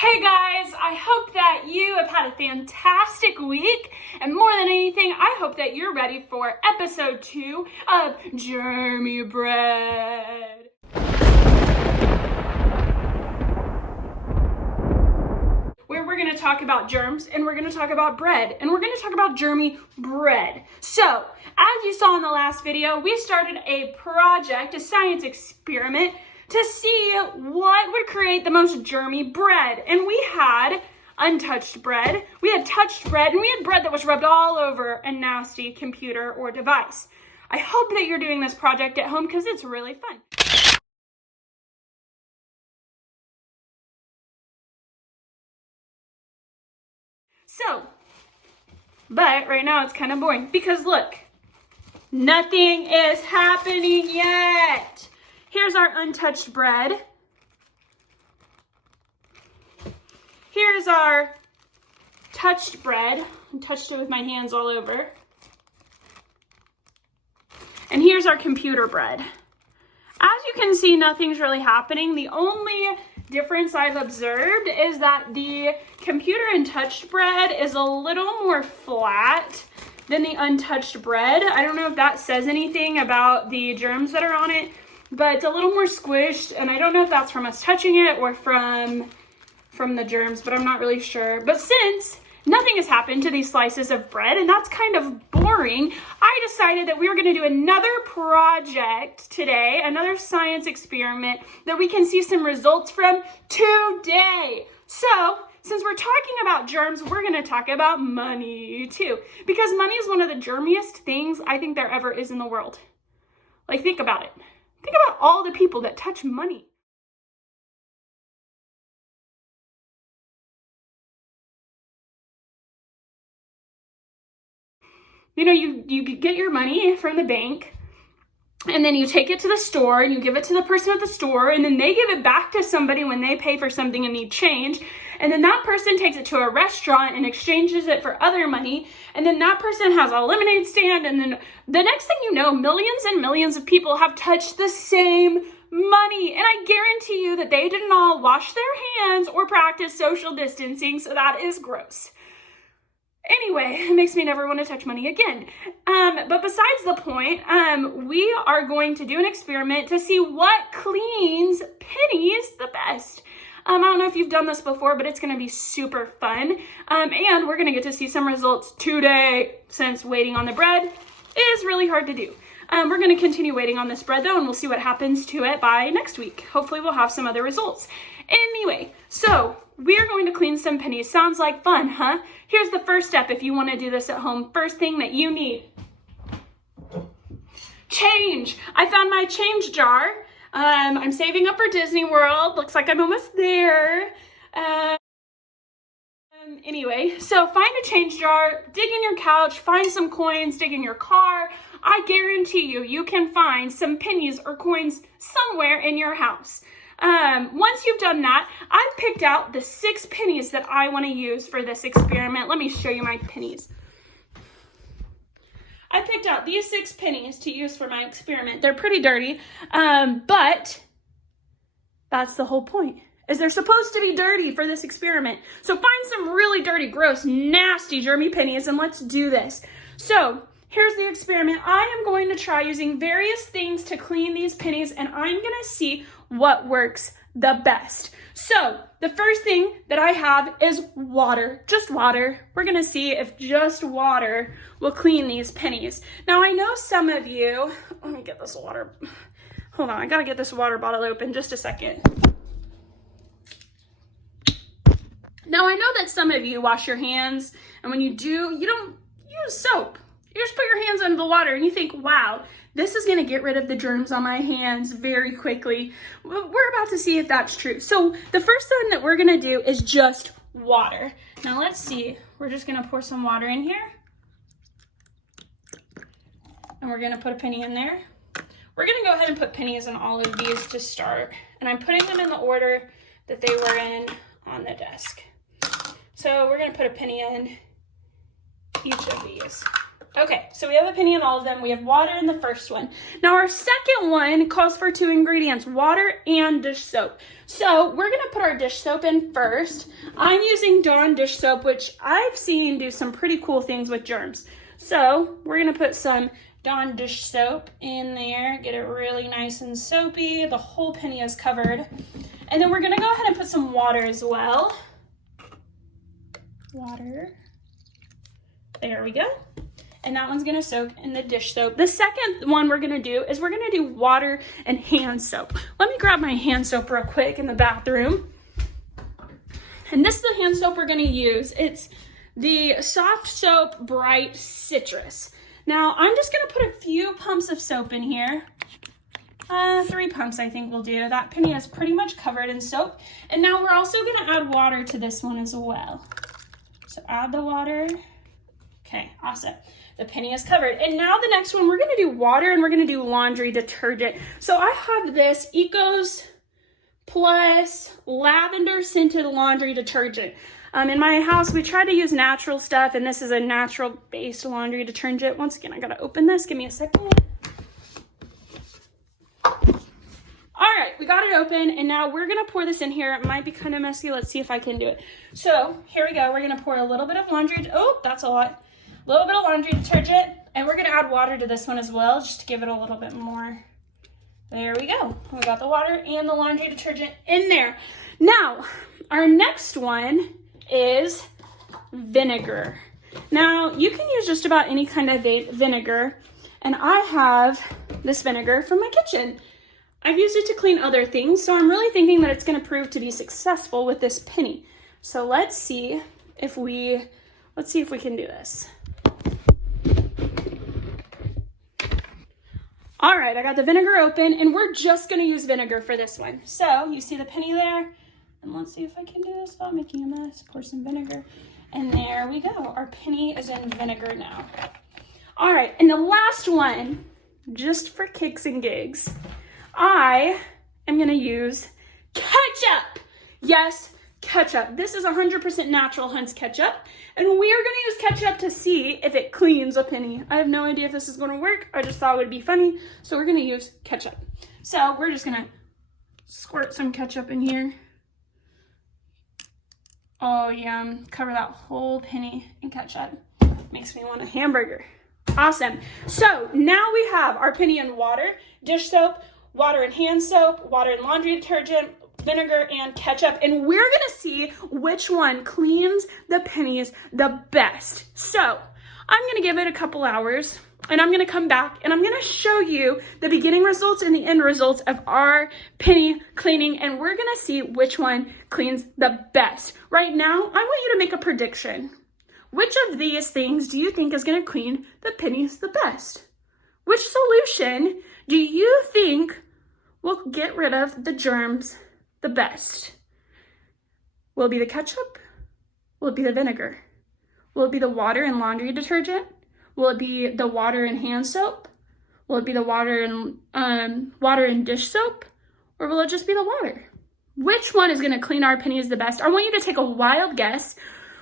Hey guys, I hope that you have had a fantastic week, and more than anything, I hope that you're ready for episode 2 of Germy Bread. Where we're going to talk about germs, and we're going to talk about bread, and we're going to talk about Germy bread. So, as you saw in the last video, we started a project, a science experiment, to see what would create the most germy bread. And we had untouched bread, we had touched bread, and we had bread that was rubbed all over a nasty computer or device. I hope that you're doing this project at home because it's really fun. So, but right now it's kind of boring because look, nothing is happening yet. Here's our untouched bread. Here's our touched bread. I touched it with my hands all over. And here's our computer bread. As you can see, nothing's really happening. The only difference I've observed is that the computer and touched bread is a little more flat than the untouched bread. I don't know if that says anything about the germs that are on it, but it's a little more squished, and I don't know if that's from us touching it or from the germs, but I'm not really sure. But since nothing has happened to these slices of bread, and that's kind of boring, I decided that we were going to do another project today, another science experiment that we can see some results from today. So, since we're talking about germs, we're going to talk about money too, because money is one of the germiest things I think there ever is in the world. Like, think about it. Think about all the people that touch money. You know, you get your money from the bank, and then you take it to the store, and you give it to the person at the store, and then they give it back to somebody when they pay for something and need change. And then that person takes it to a restaurant and exchanges it for other money. And then that person has a lemonade stand. And then the next thing you know, millions and millions of people have touched the same money. And I guarantee you that they didn't all wash their hands or practice social distancing. So that is gross. Anyway, it makes me never want to touch money again. But besides the point, we are going to do an experiment to see what cleans pennies the best. I don't know if you've done this before, but it's going to be super fun. And we're going to get to see some results today, since waiting on the bread is really hard to do. We're going to continue waiting on this bread though, and we'll see what happens to it by next week. Hopefully we'll have some other results. Anyway, so we are going to clean some pennies. Sounds like fun, huh? Here's the first step if you want to do this at home. First thing that you need. Change. I found my change jar. I'm saving up for Disney World. Looks like I'm almost there. Anyway, so find a change jar, dig in your couch, find some coins, dig in your car. I guarantee you can find some pennies or coins somewhere in your house. Once you've done that, I've picked out the 6 pennies that I want to use for this experiment. Let me show you my pennies. I picked out these 6 pennies to use for my experiment. They're pretty dirty, but that's the whole point, is they're supposed to be dirty for this experiment. So find some really dirty, gross, nasty, germy pennies, and let's do this. So here's the experiment. I am going to try using various things to clean these pennies, and I'm going to see what works the best. So the first thing that I have is water, just water. We're going to see if just water will clean these pennies. Now I know some of you, let me get this water. Hold on, I got to get this water bottle open just a second. Now I know that some of you wash your hands, and when you do, you don't use soap. You just put your hands under the water and you think, wow, this is going to get rid of the germs on my hands very quickly. We're about to see if that's true. So the first thing that we're going to do is just water. Now let's see. We're just going to pour some water in here. And we're going to put a penny in there. We're going to go ahead and put pennies in all of these to start. And I'm putting them in the order that they were in on the desk. So we're going to put a penny in each of these. Okay, so we have a penny in all of them. We have water in the first one. Now our second one calls for 2 ingredients, water and dish soap. So we're gonna put our dish soap in first. I'm using Dawn dish soap, which I've seen do some pretty cool things with germs. So we're gonna put some Dawn dish soap in there, get it really nice and soapy. The whole penny is covered. And then we're gonna go ahead and put some water as well. Water, there we go. And that one's gonna soak in the dish soap. The second one we're gonna do is we're gonna do water and hand soap. Let me grab my hand soap real quick in the bathroom. And this is the hand soap we're gonna use. It's the Soft Soap Bright Citrus. Now, I'm just gonna put a few pumps of soap in here. 3 pumps I think will do. That penny is pretty much covered in soap. And now we're also gonna add water to this one as well. So add the water. Okay, awesome. The penny is covered. And now the next one, we're gonna do water and we're gonna do laundry detergent. So I have this Ecos Plus lavender scented laundry detergent. In my house, we try to use natural stuff, and this is a natural based laundry detergent. Once again, I gotta open this, give me a second. All right, we got it open, and now we're gonna pour this in here. It might be kind of messy. Let's see if I can do it. So here we go. We're gonna pour a little bit of laundry. Oh, that's a lot. A little bit of laundry detergent, and we're gonna add water to this one as well, just to give it a little bit more. There we go. We got the water and the laundry detergent in there. Now, our next one is vinegar. Now, you can use just about any kind of vinegar, and I have this vinegar from my kitchen. I've used it to clean other things, so I'm really thinking that it's gonna prove to be successful with this penny. So let's see if we can do this. All right, I got the vinegar open, and we're just gonna use vinegar for this one. So you see the penny there, and let's see if I can do this without making a mess. Pour some vinegar, and there we go. Our penny is in vinegar now. All right, and the last one, just for kicks and gigs, I am gonna use ketchup. Yes, ketchup. This is 100% natural Hunt's ketchup, and we are gonna use ketchup to see if it cleans a penny. I have no idea if this is gonna work. I just thought it would be funny, so we're gonna use ketchup. So we're just gonna squirt some ketchup in here. Oh, yum. Cover that whole penny in ketchup. Makes me want a hamburger. Awesome. So now we have our penny in water, dish soap, water and hand soap, water and laundry detergent, vinegar, and ketchup. And we're gonna see which one cleans the pennies the best. So I'm gonna give it a couple hours, and I'm gonna come back and I'm gonna show you the beginning results and the end results of our penny cleaning, and we're gonna see which one cleans the best. Right now, I want you to make a prediction. Which of these things do you think is gonna clean the pennies the best? Which solution do you think will get rid of the germs the best? Will it be the ketchup? Will it be the vinegar? Will it be the water and laundry detergent? Will it be the water and hand soap? Will it be the water and dish soap? Or will it just be the water? Which one is gonna clean our pennies the best? I want you to take a wild guess,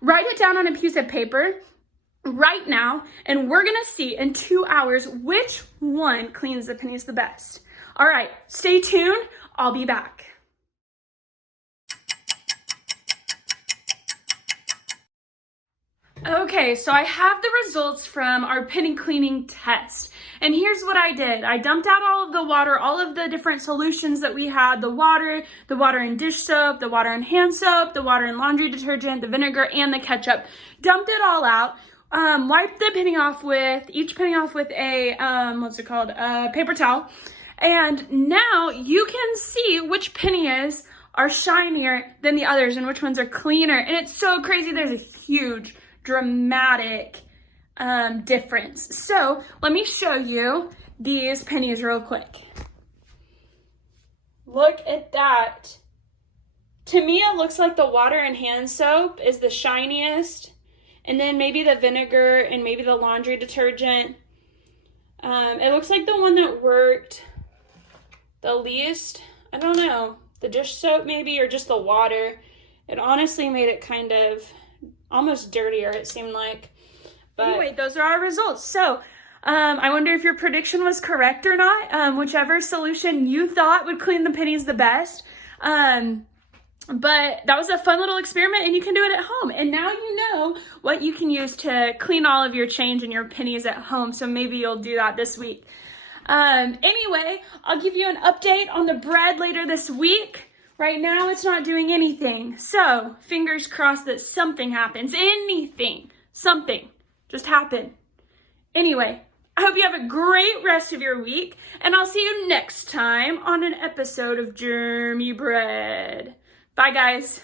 write it down on a piece of paper right now, and we're gonna see in 2 hours which one cleans the pennies the best. All right, stay tuned, I'll be back. Okay, so I have the results from our penny cleaning test. And here's what I did. I dumped out all of the water, all of the different solutions that we had, the water and dish soap, the water and hand soap, the water and laundry detergent, the vinegar, and the ketchup. Dumped it all out. Wiped the penny off with, each penny off with a, a paper towel. And now you can see which pennies are shinier than the others and which ones are cleaner. And it's so crazy. There's a huge, dramatic difference. So let me show you these pennies real quick. Look at that. To me, it looks like the water and hand soap is the shiniest, and then maybe the vinegar and maybe the laundry detergent. It looks like the one that worked the least, I don't know, the dish soap maybe, or just the water. It honestly made it kind of almost dirtier, it seemed like. Anyway, those are our results. So I wonder if your prediction was correct or not. Whichever solution you thought would clean the pennies the best. But that was a fun little experiment, and you can do it at home. And now you know what you can use to clean all of your change and your pennies at home. So maybe you'll do that this week. Anyway, I'll give you an update on the bread later this week. Right now, it's not doing anything. So fingers crossed that something happens. Something just happen. Anyway, I hope you have a great rest of your week, and I'll see you next time on an episode of Germy Bread. Bye, guys.